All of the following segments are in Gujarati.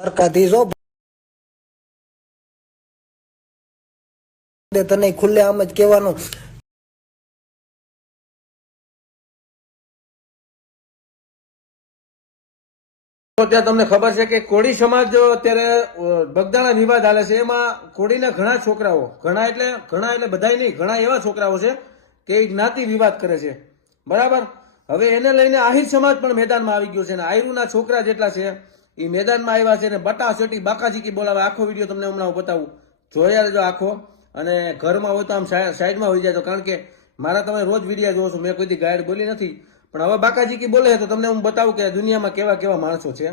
દ્વારકાધીશ તને ખુલ્લે આમ જ કહેવાનું. તમને ખબર છે કે કોળી સમાજ અત્યારે બગદાણા વિવાદ હાલે છે. એમાં કોળીના ઘણા છોકરાઓ, ઘણા એટલે ઘણા એટલે બધા નહીં, ઘણા એવા છોકરાઓ છે કે જ્ઞાતિ વિવાદ કરે છે. બરાબર? હવે એને લઈને આહિર સમાજ પણ મેદાનમાં આવી ગયો છે અને આહિરુના છોકરા જેટલા છે. એ મેદાનમાં આવ્યા છે અને બટા સોટી બાકાજીકી બોલાવે. આખો વીડિયો તમને હમણાં બતાવું. જોયા લેજો આખો. અને ઘરમાં હોય તો આમ સાઈ- સાઈડમાં હોઈ જાય તો. કારણ કે મારા તમે રોજ વીડિયો જોવો છો. મેં કોઈ દી ગાઈડ બોલી નથી. પણ હવે બાકાજી કી બોલે તો તમને હું બતાવું કે દુનિયામાં કેવા કેવા માણસો છે.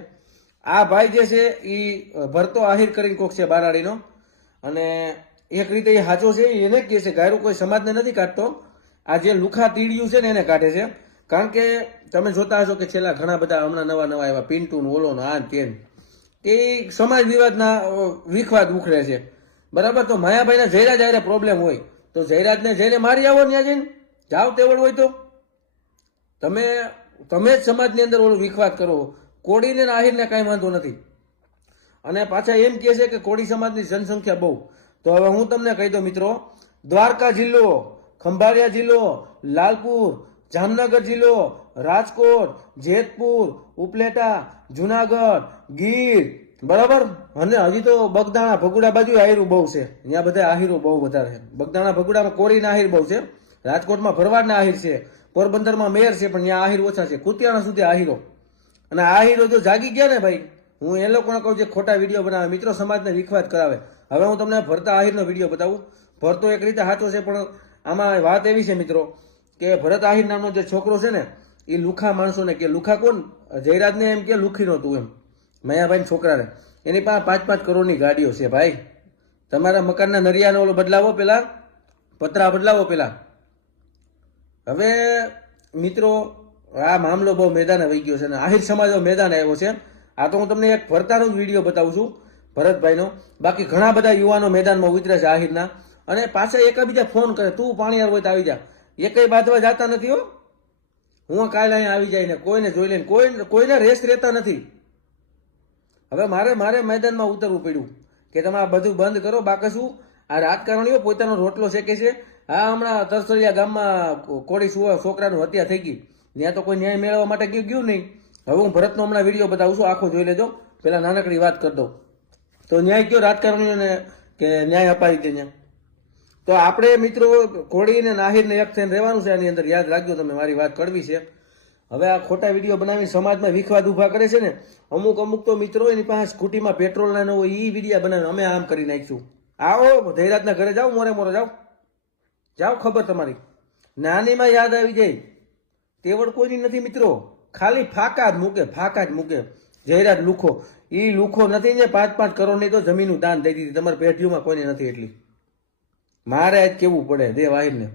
આ ભાઈ જે છે એ ભરતો આહિર કરીને કોક છે બારાડીનો. અને એક રીતે એ સાચો છે. એને કહે છે, ગાયરું કોઈ સમાજને નથી કાઢતો. આ જે લુખા તીડિયું છે ને એને કાઢે છે. કારણ કે તમે જોતા હશો કે છેલ્લા ઘણા બધા હમણાં નવા નવા એવા પિન્ટુ ને ઓલો ને આ તેન ઈ સમાજ વિવાદના વિખવાદ ઉખડે છે. બરાબર? તો માયાભાઈના જયરાજ આરે પ્રોબ્લેમ હોય. તો જયરાજને જઈને મારી આવો ત્યાં જઈને. જાવ તેવડ હોય તો. તમે તમે જ સમાજની અંદર ઓલું વિખવાદ કરો. કોળીને આહિરને કાંઈ વાંધો નથી. અને પાછા એમ કહે છે કે કોળી સમાજની જનસંખ્યા બહુ. તો હવે હું તમને કહી દઉં, મિત્રો. દ્વારકા જિલ્લો, ખંભાળિયા જિલ્લો, લાલપુર જામનગર જિલ્લો, રાજકોટ, જેતપુર, ઉપલેટા, જુનાગઢ, ગીર, બરાબર? અને હજી તો બગદાણા ભગુડા બાજુ આહીરું બહુ છે. અહીંયા બધા આહિરો બહુ વધારે છે. બગદાણા ભગુડામાં કોળીના આહિર બહુ છે. રાજકોટમાં ભરવાડના આહિર છે. પોરબંદરમાં મેયર છે, પણ ત્યાં આહિર ઓછા છે. કુતિયાણા સુધી આહિરો. અને આ હીરો જો જાગી ગયા ને ભાઈ, હું એ લોકોને કહું જે ખોટા વીડિયો બનાવે, મિત્રો સમાજને વિખવાદ કરાવે. હવે હું તમને ભરતા આહિરનો વીડિયો બતાવું. ભરતો એક રીતે સાચો છે, પણ આમાં વાત એવી છે, મિત્રો. કે ભરત આહિર નામનો જે છોકરો છે ને, એ લુખા માણસોને કે લુખા કોણ? જયરાજને એમ કે લુખી નહોતું એમ. મયાભાઈ છોકરાને. એની પાસે પાંચ પાંચ કરોડની ગાડીઓ છે ભાઈ. તમારા મકાનના નરિયાનો ઓલો બદલાવો પેલા? પતરા બદલાવો પેલા? હવે મિત્રો, આ મામલો બહુ મેદાને વહી ગયો છે અને આહિર સમાજ મેદાન આવ્યો છે. આ તો હું તમને એક ભરતાનો જ વીડિયો બતાવું છું, ભરતભાઈનો. બાકી ઘણા બધા યુવાનો મેદાનમાં ઉતરે છે આહિરના. અને પાછા એકબીજા ફોન કરે, તું પાણી હોય તો આવી જા. એકય બાંધવા જતા નથી હો. હું કાલે અહીંયા આવી જાય ને કોઈને જોઈ લઈને કોઈ કોઈને રેસ રહેતા નથી. હવે મારે મારે મેદાનમાં ઉતરવું પડ્યું કે તમે આ બધું બંધ કરો. બાકી શું? આ રાજકારણીઓ પોતાનો રોટલો શેકે છે. હા હમણાં તરસરિયા ગામમાં કોળી છોકરાનું હત્યા થઈ ગઈ. ત્યાં તો કોઈ ન્યાય મેળવવા માટે ગયું ગયું નહીં. હવે હું ભરતનો હમણાં વીડિયો બતાવું છું. આખો જોઈ લેજો. પેલા નાનકડી વાત કરી દઉં. તો ન્યાય કયો રાજકારણીઓને કે ન્યાય અપાવી દે ત્યાં તો આપણે મિત્રો ઘોડીને નાહિરને એક થઈને રહેવાનું છે આની અંદર. યાદ રાખજો તમે, મારી વાત કડવી છે. હવે આ ખોટા વીડિયો બનાવીને સમાજમાં વિખવાદ ઊભા કરે છે ને, અમુક અમુક તો મિત્રો એની પાસે સ્કૂટીમાં પેટ્રોલ ના હોય એ વીડિયો બનાવીને અમે આમ કરી નાખીશું આવો ધૈરાજના ઘરે જાઓ, મોરે મોરે જાઓ. જાઓ ખબર તમારી. નાનીમાં યાદ આવી જાય. તેવડ કોઈની નથી મિત્રો. ખાલી ફાકા જ મૂકે, ફાકા જ મૂકે. જયરાજ લુખો. એ લુખો નથી ને પાંચ પાંચ કરોડની તો જમીનનું દાન દઈ દીધી. તમારી પેઢીઓમાં કોઈને નથી એટલી. મારે આજ કેવું પડે દે આહિરને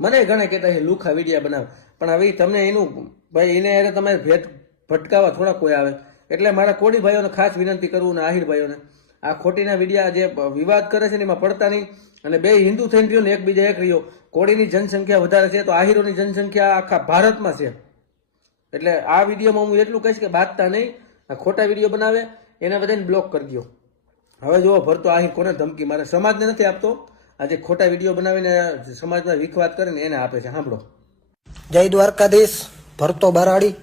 મને ઘણા કહેતા છે, લુખા વિડીયા બનાવ. પણ હવે તમને એનું, ભાઈ એને યારે તમે ભેટ ભટકાવા થોડા કોઈ આવે. એટલે મારા કોડી ભાઈઓને ખાસ વિનંતી કરવું ને આહિર ભાઈઓને. આ ખોટીના વિડીયા જે વિવાદ કરે છે ને એમાં પડતા નહીં. અને બે હિન્દુ થઈને રહ્યો ને એકબીજા એક રહ્યો. કોળીની જનસંખ્યા વધારે છે તો આહિરોની જનસંખ્યા આખા ભારતમાં છે. એટલે આ વિડીયોમાં હું એટલું કહીશ કે બાંધતા નહીં. આ ખોટા વીડિયો બનાવે, એને બધાને બ્લોક કરી દો હવે જુઓ, ભરતો આહિર કોને ધમકી મારે? સમાજને નથી આપતો. આ જે ખોટા વીડિયો બનાવીને સમાજમાં વિખવાદ કરે ને એને આપે છે. સાંભળો. જય દ્વારકાધીશ, ભરતો બરાડી.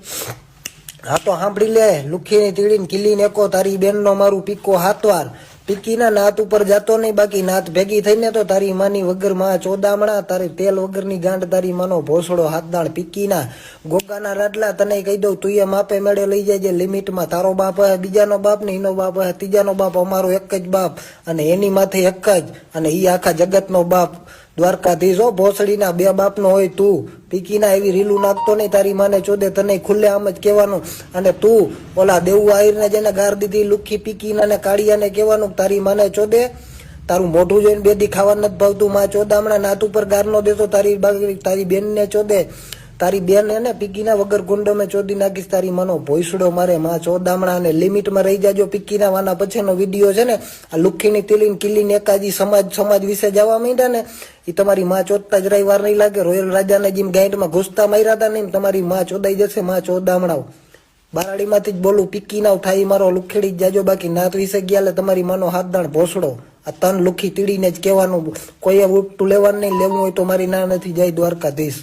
હા તો સાંભળી લે, લુખીની તીડીને કિલ્લીને એકો, તારી બેનનો મારું પીકો હાથવાર. પીકીના નાત ઉપર જતો નહીં, બાકી નાત ભેગી થઈને તો તારી માની વગરમાં ચોદામણા, તારી તેલ વગરની ગાંઠ તારી માનો ભોસડો હાથદાળ પીકીના, ગોગાના રાટલા તને કહી દઉં, તું એ માપે મેળે લઈ જાય લિમિટમાં. તારો બાપ હે, બીજાનો બાપ ને એનો બાપ હે, ત્રીજાનો બાપ અમારો એક જ બાપ, અને એની માથે એક જ, અને ઈ આખા જગતનો બાપ. દ્વારકાધીશ, ભોસડીના બે બાપનો હોય તું. પીકીના એવી રીલું નાખતો નહીં, તારી માને ચોદે તને ખુલ્લે આમ જ કહેવાનું. અને તું, ઓલા દેવું આહિરને જેને ગાર દીધી, લુખી પીકીના ને કાળિયાને કહેવાનું, તારી માને ચોદે. તારું મોઢું જોઈને બેદી ખાવા નથી ભાવતું, માં ચોદામણા નાત ઉપર ગાર નો દેતો, તારી તારી બેનને ચોદે. તારી બેન એને પીકીના વગર ગુંડો મેં ચોદી નાખીશ, તારી માનો ભોયસડો મારે, માં ચોદામણા અને લિમિટમાં રહી જાજો પીકીના વાના પછીનો વીડિયો છે ને, આ લુખીની તિલીન કિલીન એકાજી સમાજ સમાજ વિશે જવા માંડ્યા ને એ તમારી માં ચોદતા રહી વાર નહીં લાગે, રોયલ રાજાને જેમ ગાઈડમાં ઘૂસતા માર્યા હતા ને તમારી માં ચોદાઈ જશે, માં ચોદામણાઓ. બારાડીમાંથી જ બોલું પીકી ના થાય મારો લુખેડી જ જાજો, બાકી નાત વિશે ગયા તમારી માનો હાથ દાણ ભોસડો. આ તન લુખી તીડીને જ કહેવાનું, કોઈએ ઉઠતું લેવાનું નહીં, લેવું હોય તો મારી ના નથી, જાય દ્વારકાધીશ.